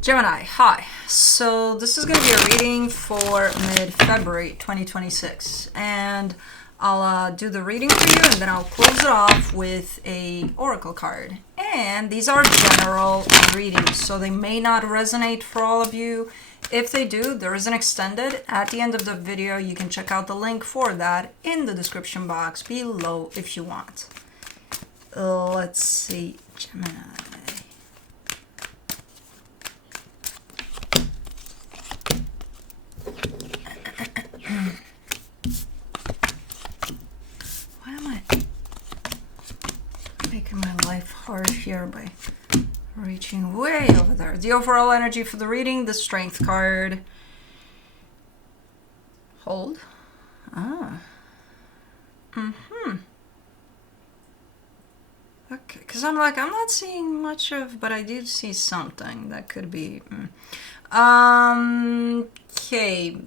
Gemini, hi. So this is going to be a reading for mid-February 2026, and I'll do the reading for you, and then I'll close it off with a oracle card. And these are general readings, so they may not resonate for all of you. If they do, there is an extended at the end of the video. You can check out the link for that in the description box below if you want. Let's see, Gemini. Why am I making my life hard here by reaching way over there? The overall energy for the reading, the Strength card. Hold. Okay, because I'm not seeing much of, but I did see something that could be. Okay,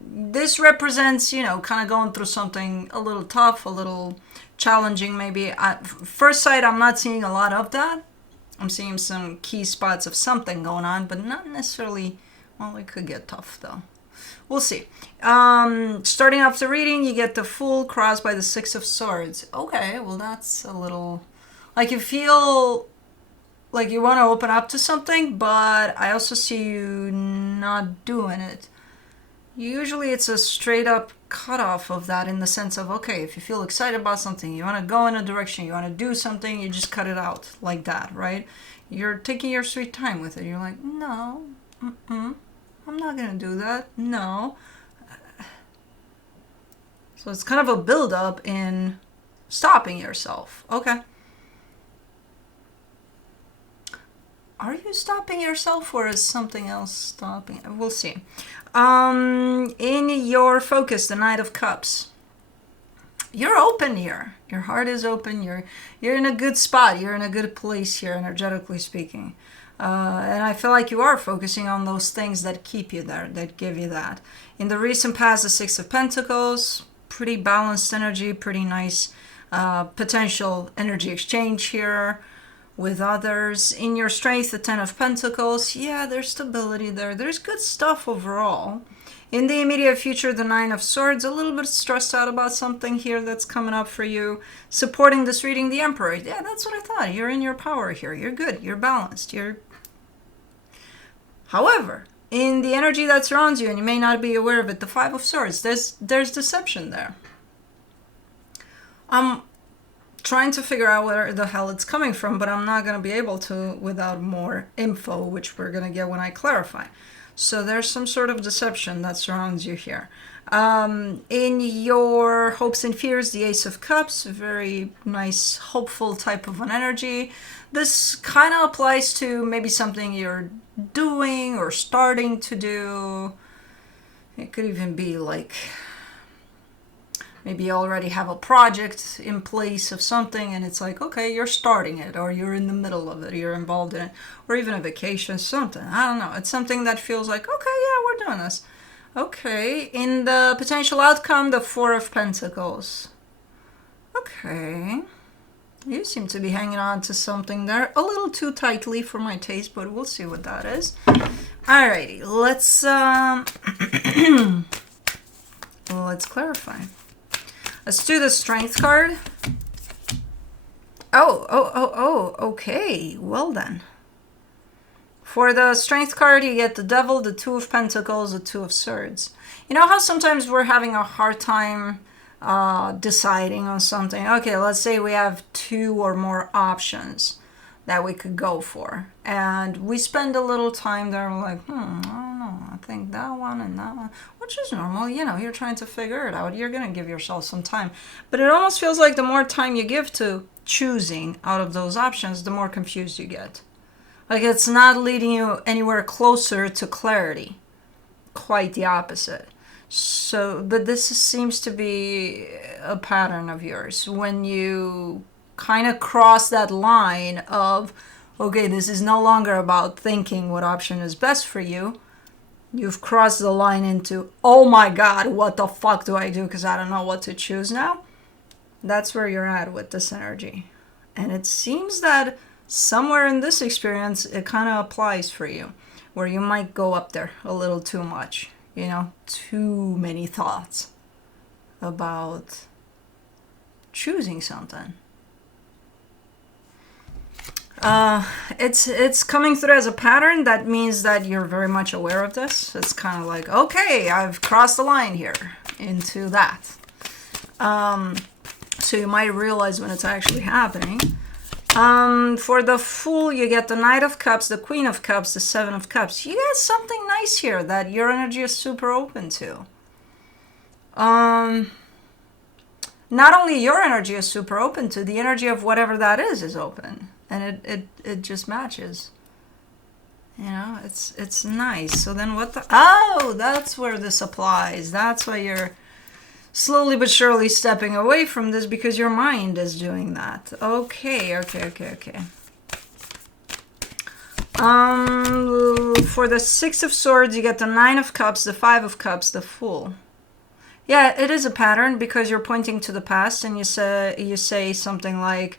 this represents, kind of going through something a little tough, a little challenging maybe. At first sight, I'm not seeing a lot of that. I'm seeing some key spots of something going on, but not necessarily, well, it could get tough though. We'll see. Starting off the reading, you get the Fool crossed by the Six of Swords. Okay, well that's a little, like you feel like you want to open up to something, but I also see you not doing it. Usually it's a straight up cutoff of that, in the sense of, okay, if you feel excited about something, you want to go in a direction, you want to do something, you just cut it out like that, right? You're taking your sweet time with it. You're like, no, I'm not going to do that. No. So it's kind of a build-up in stopping yourself. Okay. Are you stopping yourself, or is something else stopping? We'll see. In your focus, the Knight of Cups. You're open here. Your heart is open. You're in a good spot. You're in a good place here, energetically speaking. And I feel like you are focusing on those things that keep you there, that give you that. In the recent past, the Six of Pentacles, pretty balanced energy, pretty nice potential energy exchange here with others. In your strength, the Ten of Pentacles, yeah, there's stability there. There's good stuff overall. In the immediate future, the Nine of Swords, a little bit stressed out about something here that's coming up for you. Supporting this reading, the Emperor. Yeah, that's what I thought. You're in your power here. You're good. You're balanced. However, in the energy that surrounds you, and you may not be aware of it, the Five of Swords, there's deception there. I'm trying to figure out where the hell it's coming from, but I'm not going to be able to without more info, which we're going to get when I clarify. So there's some sort of deception that surrounds you here. In your hopes and fears, the Ace of Cups, very nice, hopeful type of an energy. This kind of applies to maybe something you're doing or starting to do. It could even be like, maybe you already have a project in place of something, and it's like, okay, you're starting it, or you're in the middle of it, you're involved in it, or even a vacation, something. I don't know. It's something that feels like, okay, yeah, we're doing this. Okay, in the potential outcome, the Four of Pentacles. Okay. You seem to be hanging on to something there. A little too tightly for my taste, but we'll see what that is. Alrighty, let's let's clarify. Let's do the Strength card. Oh, okay. Well then. For the Strength card, you get the Devil, the Two of Pentacles, the Two of Swords. You know how sometimes we're having a hard time deciding on something? Okay, let's say we have two or more options that we could go for, and we spend a little time there, we're like, I don't know, I think that one and that one, which is normal. You're trying to figure it out. You're gonna give yourself some time, but it almost feels like the more time you give to choosing out of those options, the more confused you get. Like, it's not leading you anywhere closer to clarity. Quite the opposite. So, but this seems to be a pattern of yours. When you kind of cross that line of, okay, this is no longer about thinking what option is best for you. You've crossed the line into, oh my God, what the fuck do I do? Because I don't know what to choose now. That's where you're at with this energy. And it seems that somewhere in this experience, it kind of applies for you. where you might go up there a little too much, you know, too many thoughts about choosing something. It's coming through as a pattern. That means that you're very much aware of this. It's kind of like, okay, I've crossed the line here into that. So you might realize when it's actually happening. For the Fool, you get the Knight of Cups, the Queen of Cups, the Seven of Cups. You get something nice here that your energy is super open to. Not only your energy is super open to, the energy of whatever that is open. And it just matches. You know, it's nice. So then what the... Oh, that's where this applies. That's why you're slowly but surely stepping away from this, because your mind is doing that. Okay. For the Six of Swords, you get the Nine of Cups, the Five of Cups, the Fool. Yeah, it is a pattern, because you're pointing to the past and you say something like,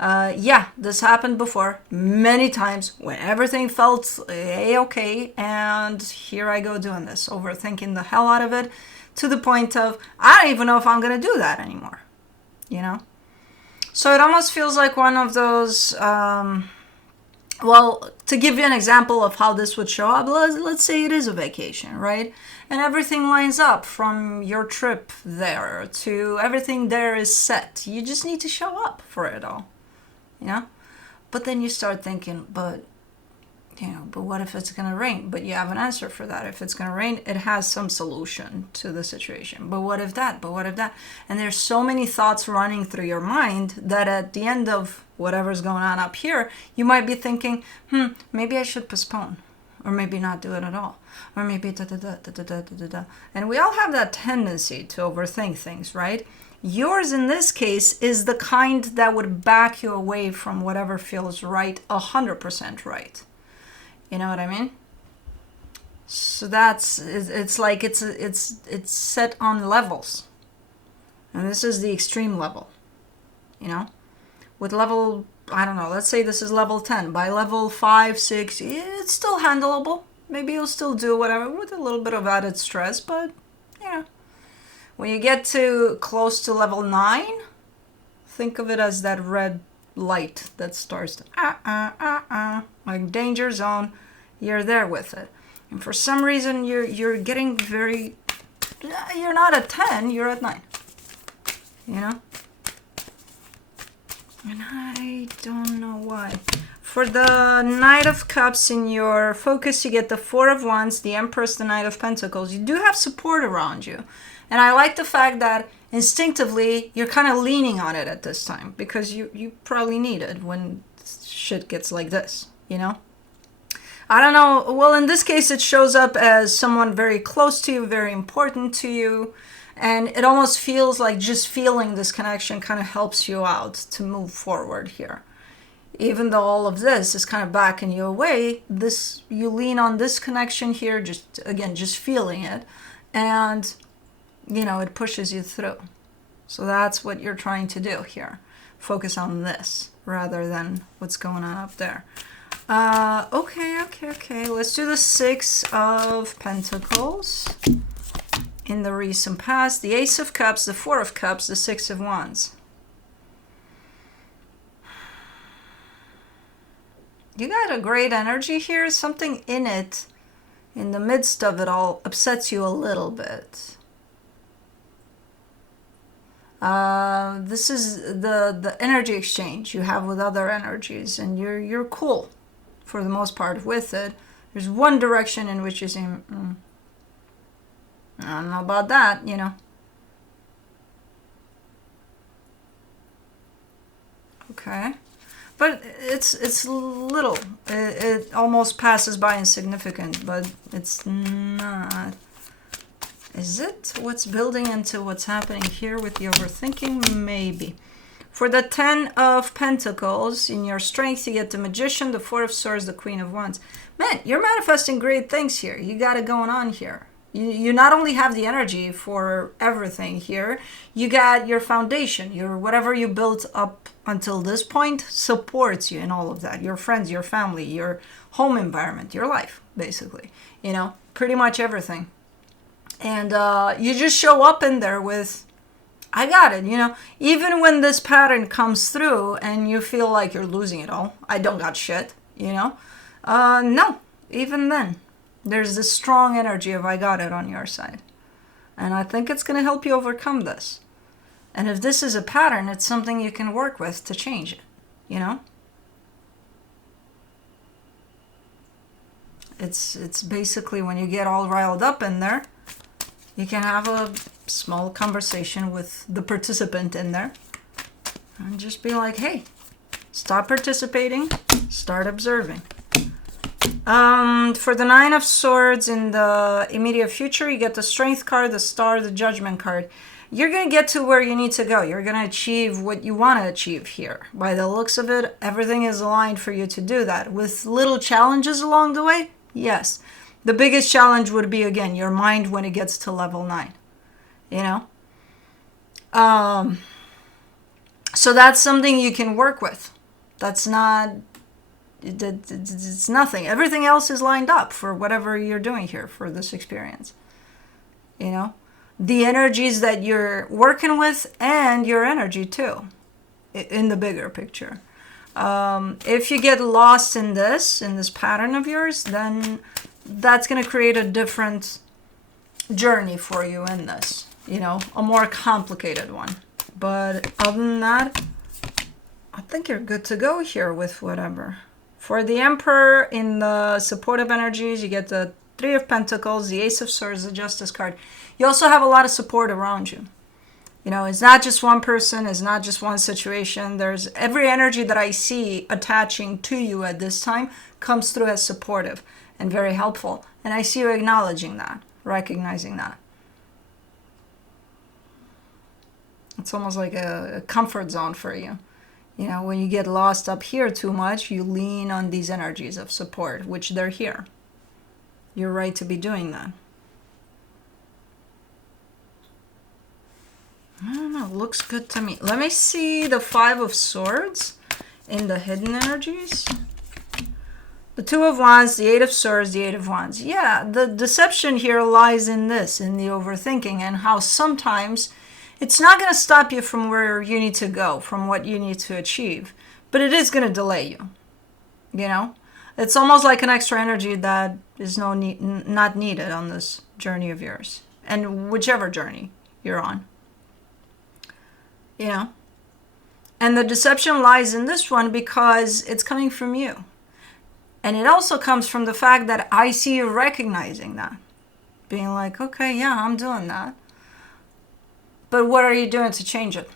yeah, this happened before many times when everything felt a-okay, and here I go doing this, overthinking the hell out of it, to the point of, I don't even know if I'm going to do that anymore, you know? So it almost feels like one of those, well, to give you an example of how this would show up, let's say it is a vacation, right? And everything lines up from your trip there to everything there is set. You just need to show up for it all, you know? But then you start thinking, but what if it's going to rain? But you have an answer for that. If it's going to rain, it has some solution to the situation. But what if that? But what if that? And there's so many thoughts running through your mind that at the end of whatever's going on up here, you might be thinking, maybe I should postpone, or maybe not do it at all, or maybe da-da-da. And we all have that tendency to overthink things, right? Yours in this case is the kind that would back you away from whatever feels right, 100% right. You know what I mean? So it's like it's set on levels. And this is the extreme level, you know? With level, I don't know, let's say this is level 10. By level 5, 6, it's still handleable. Maybe you'll still do whatever with a little bit of added stress, but, you know. When you get to close to level 9, think of it as that red light that starts to, like danger zone. You're there with it. And for some reason, you're getting very, you're not at 10, you're at 9. You know? And I don't know why. For the Knight of Cups in your focus, you get the Four of Wands, the Empress, the Knight of Pentacles. You do have support around you. And I like the fact that instinctively, you're kind of leaning on it at this time, because you probably need it when shit gets like this, you know? I don't know. Well, in this case, it shows up as someone very close to you, very important to you. And it almost feels like just feeling this connection kind of helps you out to move forward here. Even though all of this is kind of backing you away, you lean on this connection here, just feeling it. And, you know, it pushes you through. So that's what you're trying to do here. Focus on this rather than what's going on up there. Okay. Let's do the Six of Pentacles. In the recent past, the Ace of Cups, the Four of Cups, the Six of Wands. You got a great energy here. Something in it, in the midst of it all, upsets you a little bit. This is the energy exchange you have with other energies, and you're cool for the most part with it. There's one direction in which you seem... I don't know about that, you know. Okay. But it's little. It almost passes by insignificant, but it's not. Is it what's building into what's happening here with the overthinking? Maybe. For the Ten of Pentacles, in your strength, you get the Magician, the Four of Swords, the Queen of Wands. Man, you're manifesting great things here. You got it going on here. You not only have the energy for everything here, you got your foundation, whatever you built up until this point supports you in all of that. Your friends, your family, your home environment, your life, basically, you know, pretty much everything. And you just show up in there with, I got it, you know, even when this pattern comes through and you feel like you're losing it all, I don't got shit, you know, no, even then, there's this strong energy of I got it on your side. And I think it's going to help you overcome this. And if this is a pattern, it's something you can work with to change it, you know? It's basically when you get all riled up in there, you can have a small conversation with the participant in there and just be like, hey, stop participating, start observing. For the Nine of Swords in the immediate future, you get the Strength card, the Star, the Judgment card. You're going to get to where you need to go. You're going to achieve what you want to achieve here. By the looks of it, everything is aligned for you to do that. With little challenges along the way, yes. The biggest challenge would be, again, your mind when it gets to level 9. You know? So that's something you can work with. That's not... It's nothing. Everything else is lined up for whatever you're doing here for this experience. You know? The energies that you're working with and your energy too, in the bigger picture. If you get lost in this pattern of yours, then that's going to create a different journey for you in this, you know, a more complicated one. But other than that, I think you're good to go here with whatever. For the Emperor in the supportive energies, you get the Three of Pentacles, the Ace of Swords, the Justice card. You also have a lot of support around you. You know, it's not just one person, it's not just one situation. There's every energy that I see attaching to you at this time comes through as supportive and very helpful. And I see you acknowledging that, recognizing that. It's almost like a comfort zone for you. You know, when you get lost up here too much, you lean on these energies of support, which they're here. You're right to be doing that. I don't know, looks good to me. Let me see the Five of Swords in the hidden energies. The Two of Wands, the Eight of Swords, the Eight of Wands. Yeah, the deception here lies in this, in the overthinking, and how sometimes it's not going to stop you from where you need to go, from what you need to achieve, but it is going to delay you, you know? It's almost like an extra energy that is not needed on this journey of yours, and whichever journey you're on. You know? And the deception lies in this one because it's coming from you. And it also comes from the fact that I see you recognizing that. Being like, okay, yeah, I'm doing that. But what are you doing to change it?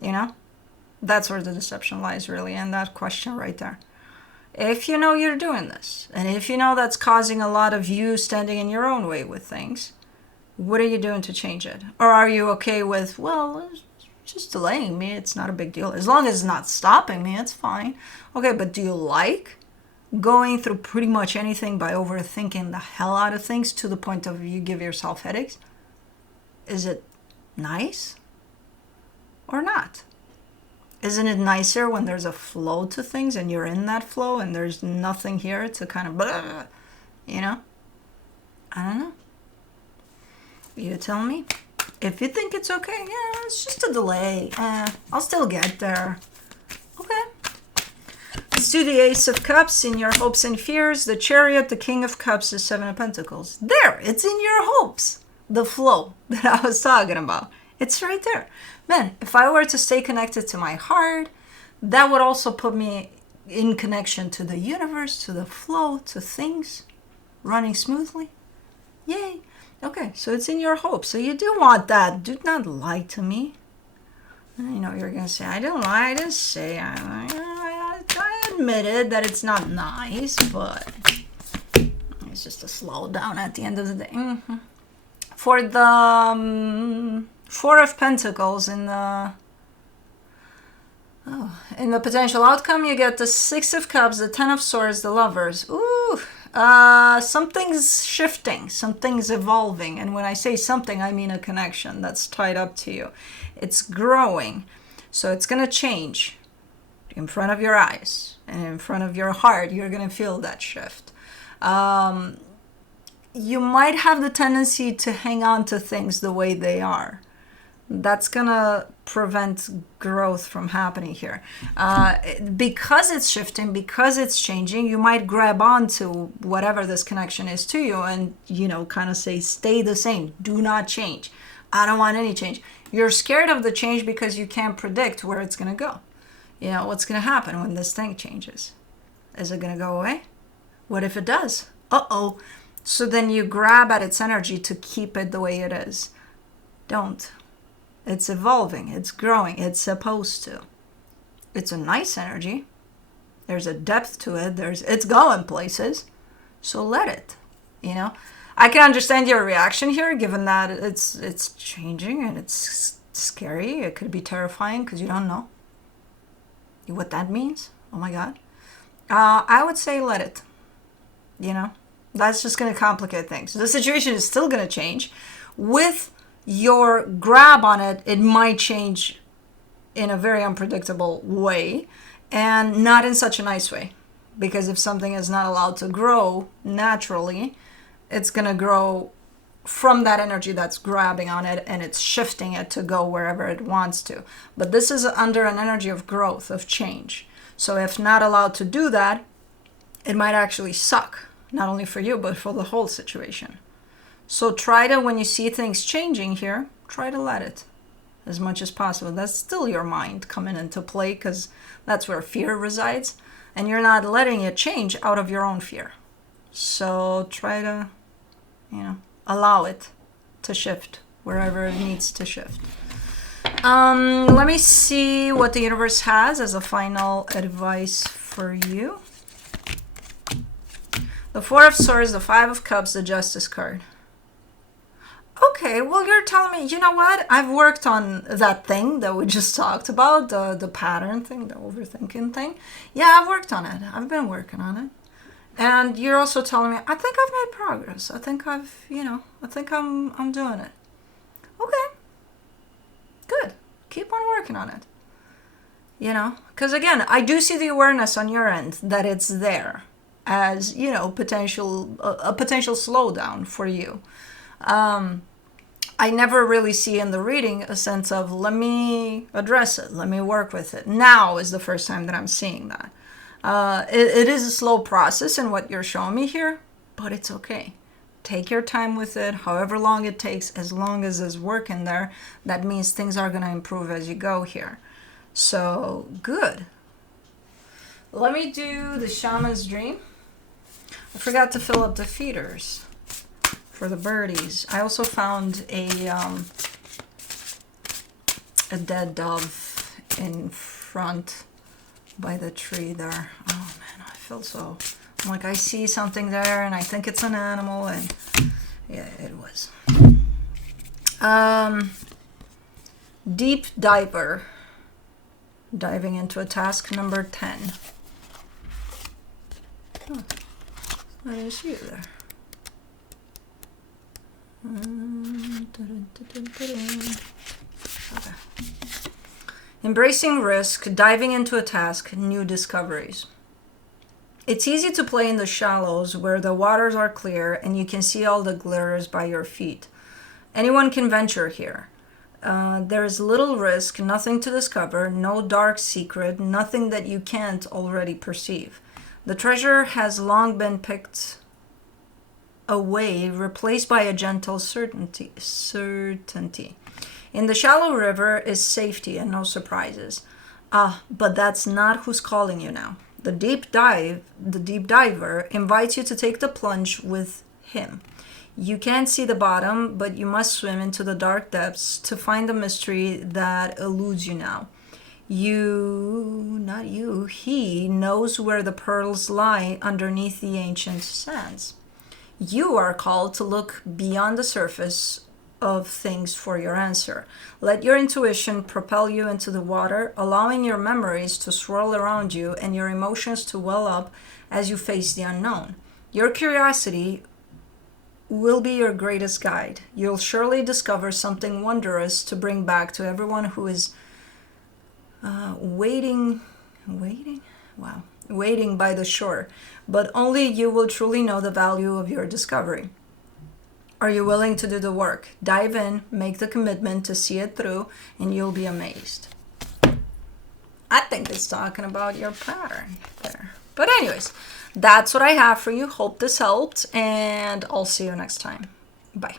You know? That's where the deception lies, really, in that question right there. If you know you're doing this, and if you know that's causing a lot of you standing in your own way with things, what are you doing to change it? Or are you okay with, well, it's just delaying me, it's not a big deal. As long as it's not stopping me, it's fine. Okay, but do you like going through pretty much anything by overthinking the hell out of things to the point of you give yourself headaches? Is it nice or not? Isn't it nicer when there's a flow to things and you're in that flow and there's nothing here to kind of, blah, you know? I don't know. You tell me. If you think it's okay, yeah, it's just a delay. I'll still get there. Okay. Let's do the Ace of Cups in your hopes and fears. The Chariot, the King of Cups, the Seven of Pentacles. There, it's in your hopes. The flow that I was talking about. It's right there. Man, if I were to stay connected to my heart, that would also put me in connection to the universe, to the flow, to things running smoothly. Yay. Okay, so it's in your hopes. So you do want that. Do not lie to me. I know you're going to say, I didn't lie. I didn't say. I admitted that it's not nice, but it's just a slow down at the end of the day. Mm-hmm. For the Four of Pentacles in the potential outcome, you get the Six of Cups, the Ten of Swords, the Lovers. Ooh, something's shifting, something's evolving. And when I say something, I mean a connection that's tied up to you. It's growing. So it's going to change in front of your eyes. and in front of your heart, you're going to feel that shift. You might have the tendency to hang on to things the way they are. That's gonna prevent growth from happening here. Because it's shifting, because it's changing, you might grab on to whatever this connection is to you and, kind of say, stay the same. Do not change. I don't want any change. You're scared of the change because you can't predict where it's gonna go. What's gonna happen when this thing changes? Is it gonna go away? What if it does? Uh-oh. So then you grab at its energy to keep it the way it is. Don't. It's evolving, it's growing, it's supposed to. It's a nice energy. There's a depth to it. It's going places. So let it, I can understand your reaction here, given that it's changing and it's scary. It could be terrifying because you don't know what that means. Oh my God. I would say let it, That's just going to complicate things. The situation is still going to change. With your grab on it, it might change in a very unpredictable way and not in such a nice way. Because if something is not allowed to grow naturally, it's going to grow from that energy that's grabbing on it and it's shifting it to go wherever it wants to. But this is under an energy of growth, of change. So if not allowed to do that, it might actually suck, not only for you, but for the whole situation. So try to, when you see things changing here, try to let it as much as possible. That's still your mind coming into play because that's where fear resides. And you're not letting it change out of your own fear. So try to, allow it to shift wherever it needs to shift. Let me see what the universe has as a final advice for you. The Four of Swords, the Five of Cups, the Justice card. Okay, well, you're telling me, you know what? I've worked on that thing that we just talked about, the pattern thing, the overthinking thing. Yeah, I've worked on it. I've been working on it. And you're also telling me, I think I've made progress. I think I think I'm doing it. Okay. Good. Keep on working on it. Because again, I do see the awareness on your end that it's there as, a potential slowdown for you. I never really see in the reading a sense of, let me address it, let me work with it. Now is the first time that I'm seeing that. It is a slow process in what you're showing me here, but it's okay. Take your time with it, however long it takes, as long as there's work in there. That means things are going to improve as you go here. So, good. Let me do the Shaman's Dream. I forgot to fill up the feeders for the birdies. I also found a dead dove in front by the tree there. Oh man, I feel so, I'm like, I see something there and I think it's an animal, and yeah, it was. Deep diver, diving into a task number 10. Oh, I didn't see you there. Okay. Embracing risk, diving into a task, new discoveries. It's easy to play in the shallows where the waters are clear and you can see all the glitters by your feet. Anyone can venture here. There is little risk, nothing to discover, no dark secret, nothing that you can't already perceive. The treasure has long been picked away, replaced by a gentle certainty. In the shallow river is safety and no surprises. But that's not who's calling you now. The deep diver invites you to take the plunge with him. You can't see the bottom, but you must swim into the dark depths to find the mystery that eludes you now. He knows where the pearls lie underneath the ancient sands. You are called to look beyond the surface of things for your answer. Let your intuition propel you into the water, allowing your memories to swirl around you and your emotions to well up as you face the unknown. Your curiosity will be your greatest guide. You'll surely discover something wondrous to bring back to everyone who is waiting. Wow. waiting by the shore, but only you will truly know the value of your discovery. Are you willing to do the work? Dive in, make the commitment to see it through, and you'll be amazed. I think it's talking about your pattern there. But anyways, that's what I have for you. Hope this helped, and I'll see you next time. Bye.